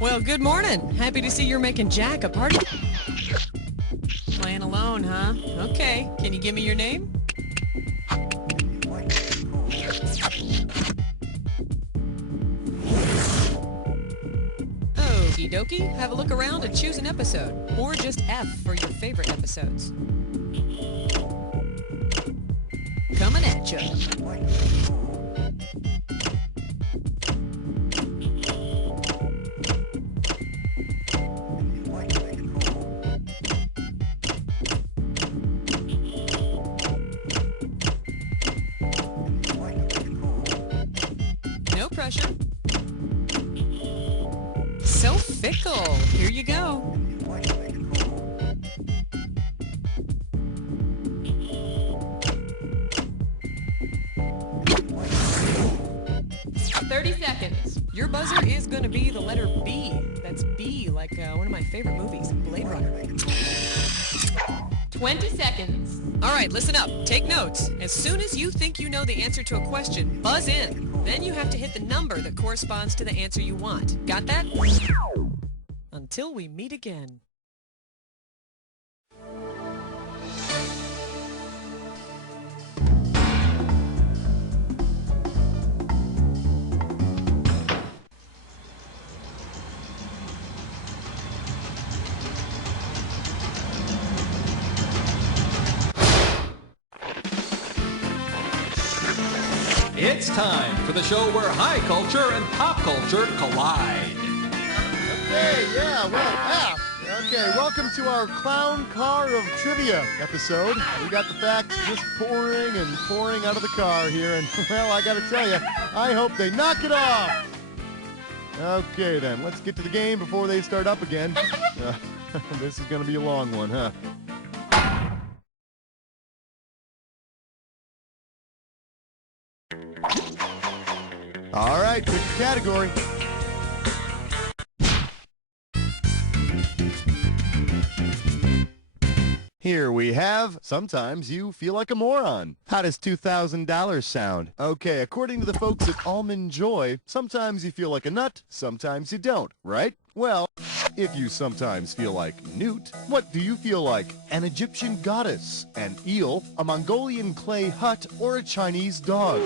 Well, good morning. Happy to see you're making Jack a party. Playing alone, huh? Okay. Can you give me your name? Okie dokie. Have a look around and choose an episode. Or just F for your favorite episodes. Coming at ya. No pressure. So fickle. Here you go. 30 seconds. Your buzzer is going to be the letter B. That's B, like one of my favorite movies, Blade Runner. 20 seconds. All right, listen up. Take notes. As soon as you think you know the answer to a question, buzz in. Then you have to hit the number that corresponds to the answer you want. Got that? Until we meet again. It's time for the show where high culture and pop culture collide. Okay, welcome to our Clown Car of Trivia episode. We got the facts just pouring and pouring out of the car here, and, well, I gotta tell you, I hope they knock it off! Okay, then, let's get to the game before they start up again. This is gonna be a long one, huh? All right, pick your category. Here we have, sometimes you feel like a moron. How does $2,000 sound? Okay, according to the folks at Almond Joy, sometimes you feel like a nut, sometimes you don't, right? Well, if you sometimes feel like Newt, what do you feel like? An Egyptian goddess, an eel, a Mongolian clay hut, or a Chinese dog?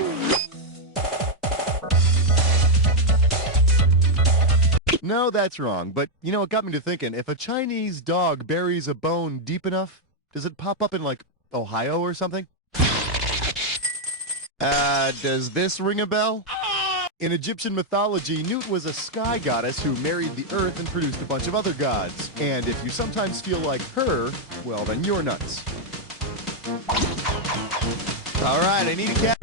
No, that's wrong, but you know, it got me to thinking, if a Chinese dog buries a bone deep enough, does it pop up in, like, Ohio or something? Does this ring a bell? In Egyptian mythology, Nut was a sky goddess who married the earth and produced a bunch of other gods. And if you sometimes feel like her, well, then you're nuts. All right, I need a cat.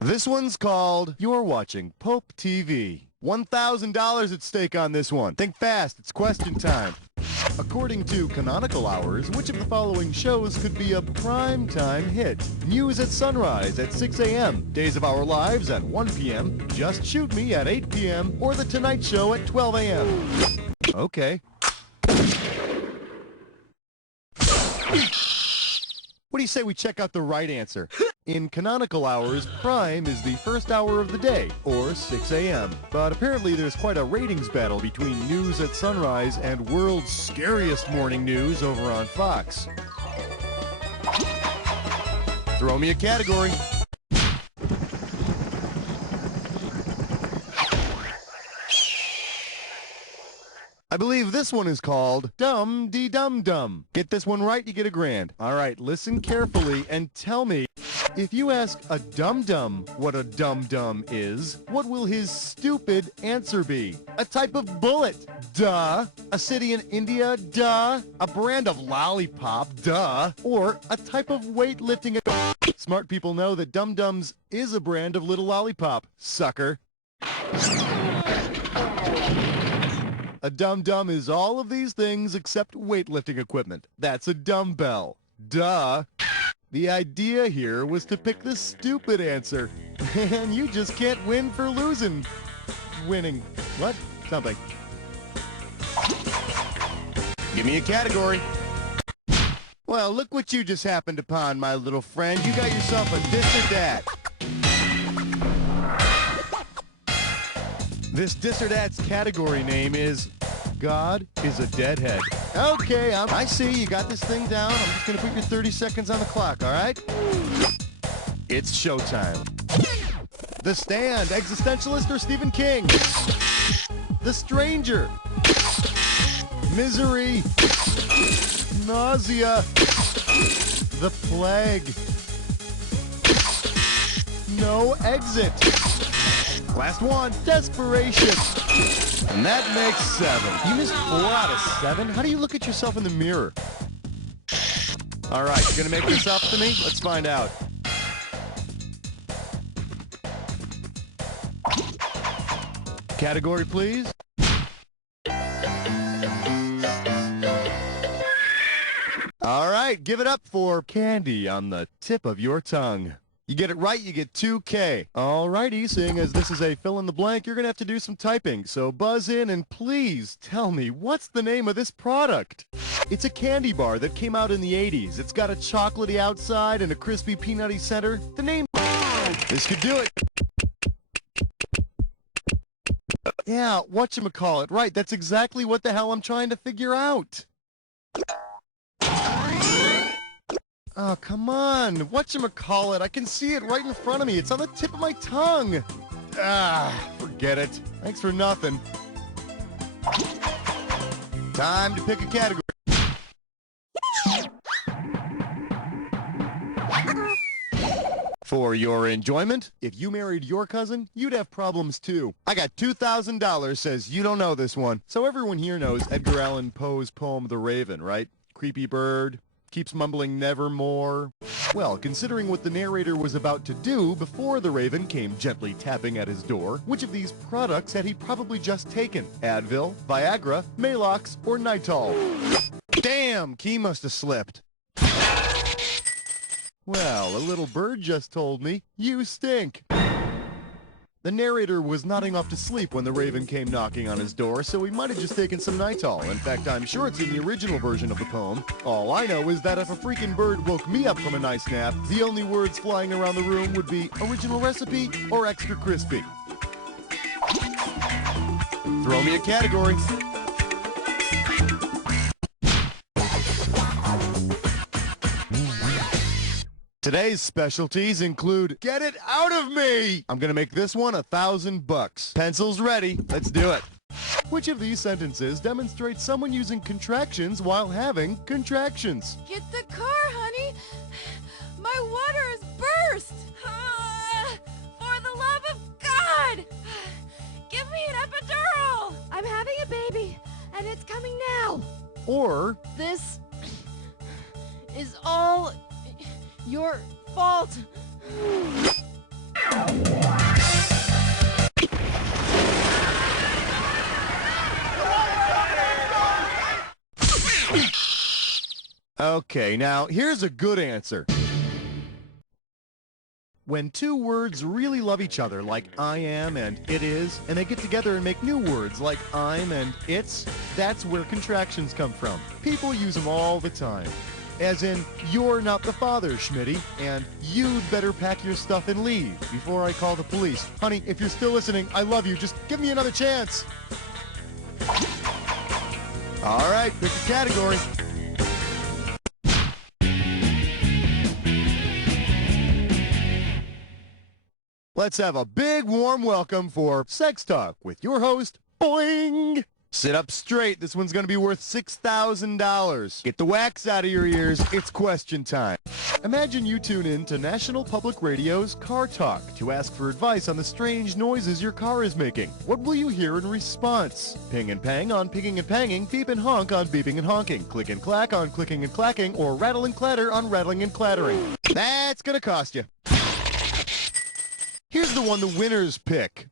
This one's called You're Watching Pope TV. $1,000 at stake on this one. Think fast, it's question time. According to Canonical Hours, which of the following shows could be a primetime hit? News at Sunrise at 6 a.m., Days of Our Lives at 1 p.m., Just Shoot Me at 8 p.m., or The Tonight Show at 12 a.m.? Okay. What do you say we check out the right answer? In Canonical Hours, prime is the first hour of the day, or 6 a.m. But apparently there's quite a ratings battle between News at Sunrise and World's Scariest Morning News over on Fox. Throw me a category. I believe this one is called Dum-de-Dum-Dum. Get this one right, you get $1,000. All right, listen carefully and tell me, if you ask a dum-dum what a dum-dum is, what will his stupid answer be? A type of bullet, duh. A city in India, duh. A brand of lollipop, duh. Or a type of weightlifting. Smart people know that Dum-Dums is a brand of little lollipop, sucker. A dum-dum is all of these things except weightlifting equipment. That's a dumbbell. Duh. The idea here was to pick the stupid answer. And you just can't win for losing. Winning. What? Something. Give me a category. Well, look what you just happened upon, my little friend. You got yourself a this or that. This Dis or Dat's category name is God is a Deadhead. Okay, I see you got this thing down. I'm just going to put your 30 seconds on the clock, all right? It's showtime. The Stand, existentialist or Stephen King? The Stranger. Misery. Nausea. The Plague. No Exit. Last one, Desperation. And that makes 7. You missed 4 out of 7? How do you look at yourself in the mirror? All right, you gonna make this up to me? Let's find out. Category, please. All right, give it up for candy on the tip of your tongue. You get it right, you get 2K. All righty, seeing as this is a fill-in-the-blank, you're going to have to do some typing. So buzz in and please tell me, what's the name of this product? It's a candy bar that came out in the 80s. It's got a chocolatey outside and a crispy peanutty center. The name... This could do it. Yeah, whatchamacallit. Right, that's exactly what the hell I'm trying to figure out. Oh, come on. Whatchamacallit? I can see it right in front of me. It's on the tip of my tongue. Ah, forget it. Thanks for nothing. Time to pick a category. For your enjoyment, if you married your cousin, you'd have problems too. I got $2,000 says you don't know this one. So everyone here knows Edgar Allan Poe's poem The Raven, right? Creepy bird. Keeps mumbling nevermore. Well, considering what the narrator was about to do before the Raven came gently tapping at his door, which of these products had he probably just taken? Advil, Viagra, Maalox, or Nitol? Damn, key must have slipped. Well, a little bird just told me, you stink. The narrator was nodding off to sleep when the Raven came knocking on his door, so he might have just taken some Nitol. In fact, I'm sure it's in the original version of the poem. All I know is that if a freaking bird woke me up from a nice nap, the only words flying around the room would be original recipe or extra crispy. Throw me a category. Today's specialties include Get It Out of Me! I'm gonna make this one $1,000. Pencils ready, let's do it. Which of these sentences demonstrates someone using contractions while having contractions? Get the car, honey! My water is burst! For the love of God! Give me an epidural! I'm having a baby, and it's coming now! Or... This is all your fault. Okay, now here's a good answer. When two words really love each other, like I am and it is, and they get together and make new words like I'm and it's, that's where contractions come from. People use them all the time. As in, you're not the father, Schmitty, and you'd better pack your stuff and leave before I call the police. Honey, if you're still listening, I love you. Just give me another chance. All right, pick a category. Let's have a big warm welcome for Sex Talk with your host, Boing! Sit up straight. This one's going to be worth $6,000. Get the wax out of your ears. It's question time. Imagine you tune in to National Public Radio's Car Talk to ask for advice on the strange noises your car is making. What will you hear in response? Ping and pang on pinging and panging, beep and honk on beeping and honking, click and clack on clicking and clacking, or rattle and clatter on rattling and clattering. That's going to cost you. Here's the one the winners pick.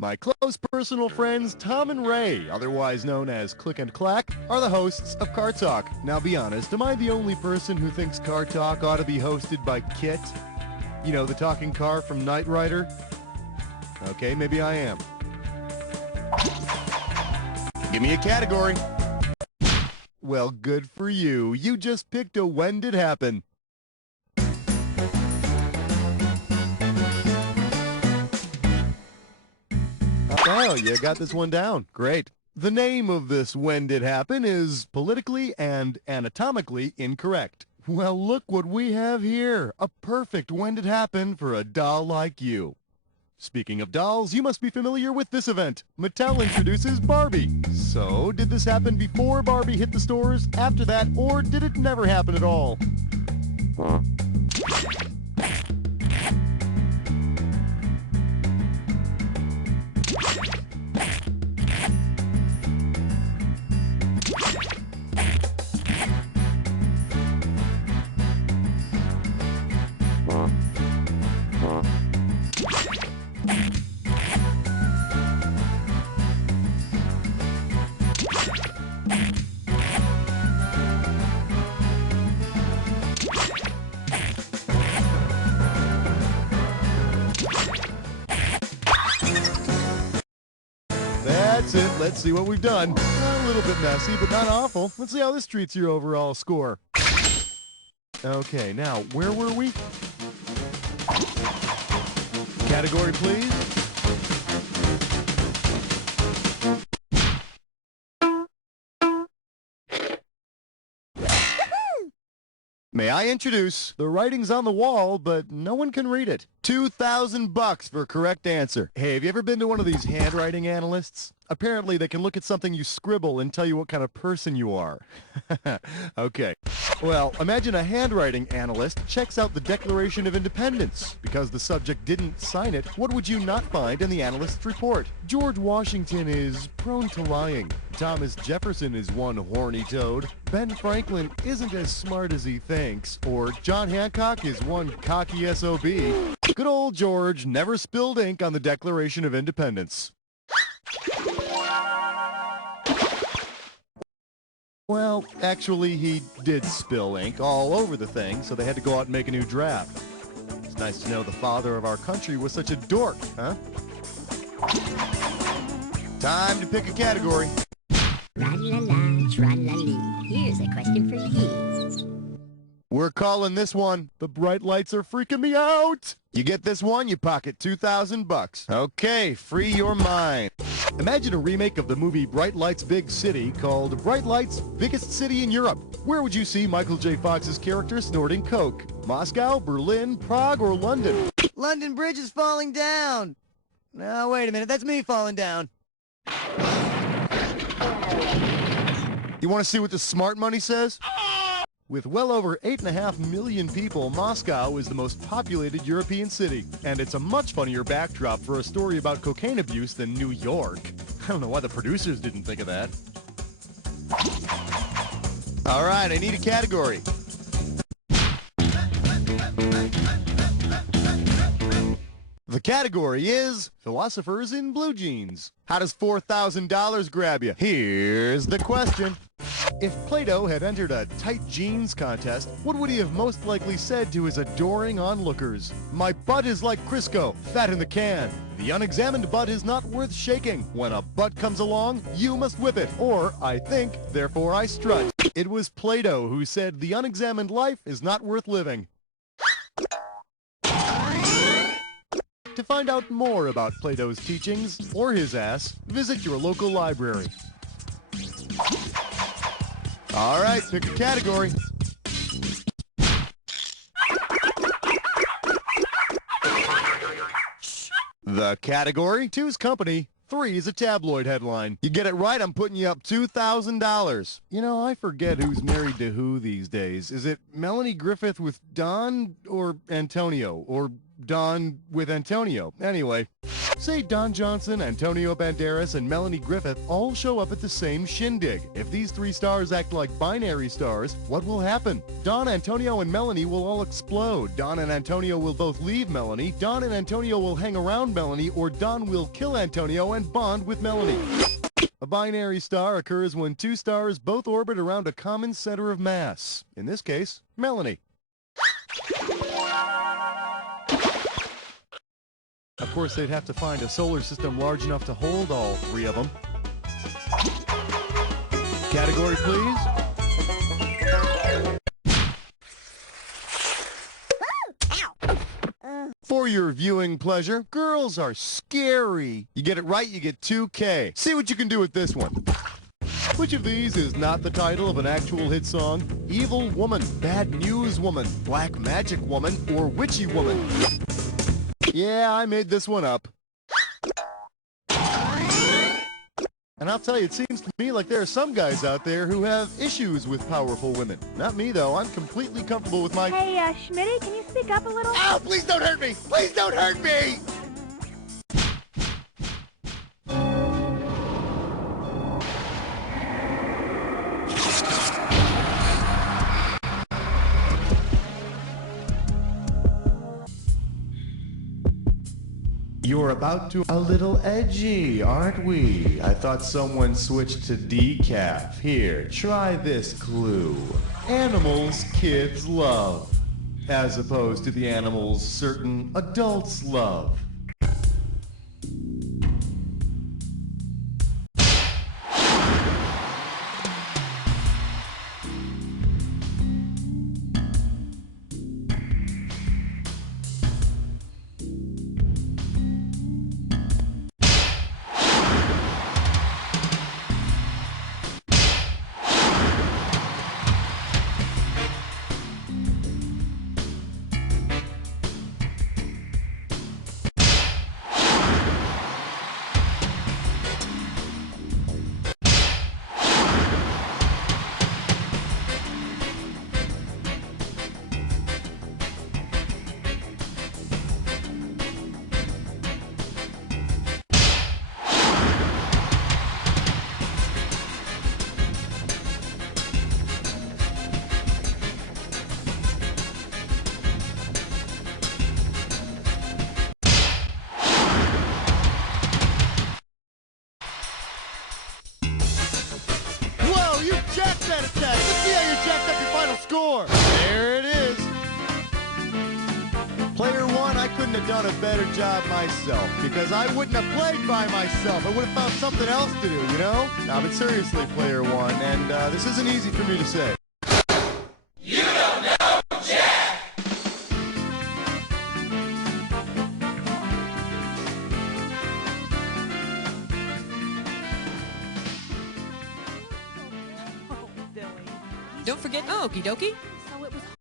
My close personal friends Tom and Ray, otherwise known as Click and Clack, are the hosts of Car Talk. Now be honest, am I the only person who thinks Car Talk ought to be hosted by Kit? You know, the talking car from Knight Rider? Okay, maybe I am. Give me a category. Well, good for you. You just picked a When Did Happen. Oh, you got this one down. Great. The name of this when did happen is politically and anatomically incorrect. Well, look what we have here. A perfect when did happen for a doll like you. Speaking of dolls, you must be familiar with this event. Mattel introduces Barbie. So, did this happen before Barbie hit the stores, after that, or did it never happen at all? That's it. Let's see what we've done. A little bit messy, but not awful. Let's see how this treats your overall score. Okay, now, where were we? Category, please. May I introduce, the writing's on the wall, but no one can read it. $2,000 for correct answer. Hey, have you ever been to one of these handwriting analysts? Apparently, they can look at something you scribble and tell you what kind of person you are. Okay. Well, imagine a handwriting analyst checks out the Declaration of Independence. Because the subject didn't sign it, what would you not find in the analyst's report? George Washington is prone to lying. Thomas Jefferson is one horny toad. Ben Franklin isn't as smart as he thinks. Or John Hancock is one cocky SOB. Good old George never spilled ink on the Declaration of Independence. Well, actually, he did spill ink all over the thing, so they had to go out and make a new draft. It's nice to know the father of our country was such a dork, huh? Time to pick a category. Tra-la-la, tra-la-lee. Here's a question for you. We're calling this one, The Bright Lights Are Freaking Me Out. You get this one, you pocket $2,000. Okay, free your mind. Imagine a remake of the movie Bright Lights Big City called Bright Lights Biggest City in Europe. Where would you see Michael J. Fox's character snorting coke? Moscow, Berlin, Prague, or London? London Bridge is falling down. No, wait a minute. That's me falling down. You want to see what the smart money says? With well over 8.5 million people, Moscow is the most populated European city. And it's a much funnier backdrop for a story about cocaine abuse than New York. I don't know why the producers didn't think of that. All right, I need a category. The category is Philosophers in Blue Jeans. How does $4,000 grab you? Here's the question. If Plato had entered a tight jeans contest, what would he have most likely said to his adoring onlookers? My butt is like Crisco, fat in the can. The unexamined butt is not worth shaking. When a butt comes along, you must whip it. Or, I think, therefore I strut. It was Plato who said the unexamined life is not worth living. To find out more about Plato's teachings, or his ass, visit your local library. All right, pick a category. The category, 2's company, 3 is a tabloid headline. You get it right, I'm putting you up $2,000. You know, I forget who's married to who these days. Is it Melanie Griffith with Don or Antonio? Or Don with Antonio? Anyway, say Don Johnson, Antonio Banderas, and Melanie Griffith all show up at the same shindig. If these 3 stars act like binary stars, what will happen? Don, Antonio, and Melanie will all explode. Don and Antonio will both leave Melanie. Don and Antonio will hang around Melanie, or Don will kill Antonio and bond with Melanie. A binary star occurs when 2 stars both orbit around a common center of mass. In this case, Melanie. Of course, they'd have to find a solar system large enough to hold all 3 of them. Category, please. For your viewing pleasure, girls are scary. You get it right, you get 2K. See what you can do with this one. Which of these is not the title of an actual hit song? Evil Woman, Bad News Woman, Black Magic Woman, or Witchy Woman? Yeah, I made this one up. And I'll tell you, it seems to me like there are some guys out there who have issues with powerful women. Not me, though. I'm completely comfortable with my... Hey, Schmitty, can you speak up a little? Ow! Please don't hurt me! Please don't hurt me! You're about to... A little edgy, aren't we? I thought someone switched to decaf. Here, try this clue. Animals kids love, as opposed to the animals certain adults love. You jacked that attack! Let's see how you jacked up your final score! There it is! Player one, I couldn't have done a better job myself, because I wouldn't have played by myself. I would have found something else to do, you know? Now, but seriously, player one, and this isn't easy for me to say. You don't know Jack! Don't forget, okie dokie.